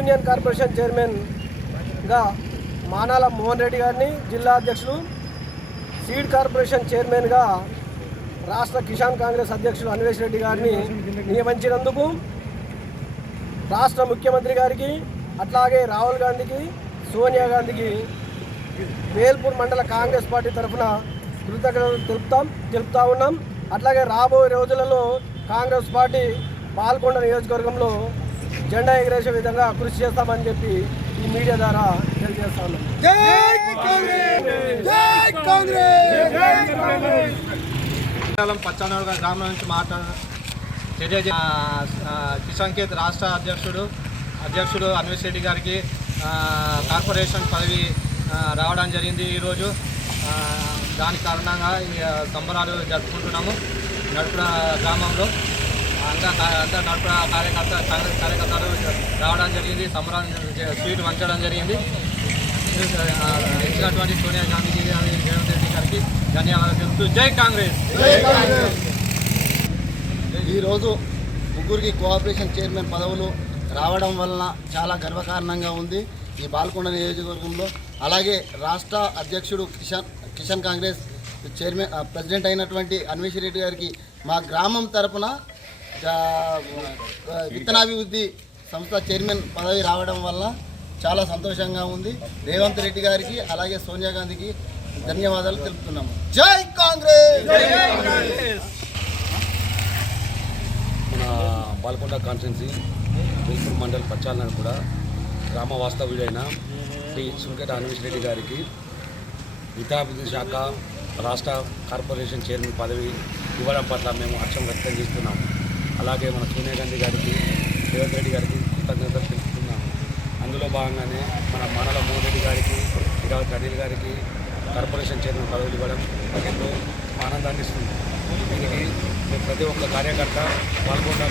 Union corporation చైర్మన్గా మానాల మోహన్ రెడ్డి గారిని జిల్లా అధ్యక్షులు సీడ్ కార్పొరేషన్ చైర్మన్గా రాష్ట్ర కిసాన్ కాంగ్రెస్ అధ్యక్షులు అన్వేష్ రెడ్డి గారిని నియమించినందుకు రాష్ట్ర ముఖ్యమంత్రి గారికి అట్లాగే రాహుల్ గాంధీకి సోనియా గాంధీకి వేల్పూర్ మండల కాంగ్రెస్ పార్టీ తరఫున కృతజ్ఞతలు తెలుపుతాం తెలుపుతా ఉన్నాం. అట్లాగే రాబోయే రోజులలో కాంగ్రెస్ పార్టీ పాల్గొండ నియోజకవర్గంలో జెండా ఎగరేసే విధంగా కృషి చేస్తామని చెప్పి ఈ మీడియా ద్వారా తెలియజేస్తా ఉన్నాం. పచ్చానగర్ గ్రామం నుంచి మాట్లాడ కేత్ రాష్ట్ర అధ్యక్షుడు అధ్యక్షుడు అన్వేష్ రెడ్డి గారికి కార్పొరేషన్ పదవి రావడం జరిగింది ఈరోజు. దాని కారణంగా ఈ సంబరాలు జరుపుకుంటున్నాము నడుపుల గ్రామంలో. అంతా అంతా నడుపుల కార్యకర్త కాంగ్రెస్ కార్యకర్తలు రావడం జరిగింది సంబరాలు స్వీట్ పంచడం జరిగింది. ఇచ్చినటువంటి సోనియా గాంధీజీ గారి రేవంత్ రెడ్డి గారికి ధన్యవాదాలు. తెలుపుతూ జై కాంగ్రెస్! ఈరోజు ముగ్గురికి కోఆపరేషన్ చైర్మన్ పదవులు రావడం వలన చాలా గర్వకారణంగా ఉంది ఈ బాల్కొండ నియోజకవర్గంలో. అలాగే రాష్ట్ర అధ్యక్షుడు కిషన్ కిషన్ కాంగ్రెస్ చైర్మన్ ప్రెసిడెంట్ అయినటువంటి అన్వేష్ రెడ్డి గారికి మా గ్రామం తరపున విత్తనాభివృద్ధి సంస్థ చైర్మన్ పదవి రావడం వల్ల చాలా సంతోషంగా ఉంది. రేవంత్ రెడ్డి గారికి అలాగే సోనియా గాంధీకి ధన్యవాదాలు తెలుపుతున్నాము జై కాంగ్రెస్! మన బాల్కొండ కాన్స్టిట్యున్సీ వేల్పూర్ మండల్ పచ్చాలను కూడా గ్రామ వాస్తవ్యుడైన శ్రీ సుంకెట అన్వేష్ రెడ్డి గారికి విద్యాభివృద్ధి శాఖ రాష్ట్ర కార్పొరేషన్ చైర్మన్ పదవి ఇవ్వడం పట్ల మేము హర్షం వ్యక్తం చేస్తున్నాము అలాగే మన సోనియా గాంధీ గారికి రేవంత్ రెడ్డి గారికి కృతజ్ఞతలు తెలుపుతున్నాము. అందులో భాగంగానే మన మనల మోహన్ రెడ్డి గారికి ఇరావత్ అనిల్ గారికి కార్పొరేషన్ చైర్మన్ పదవులు ఇవ్వడం ఎంతో ఆనందాన్ని ఇస్తుంది. దీనికి ప్రతి ఒక్క కార్యకర్త పాల్గొన్న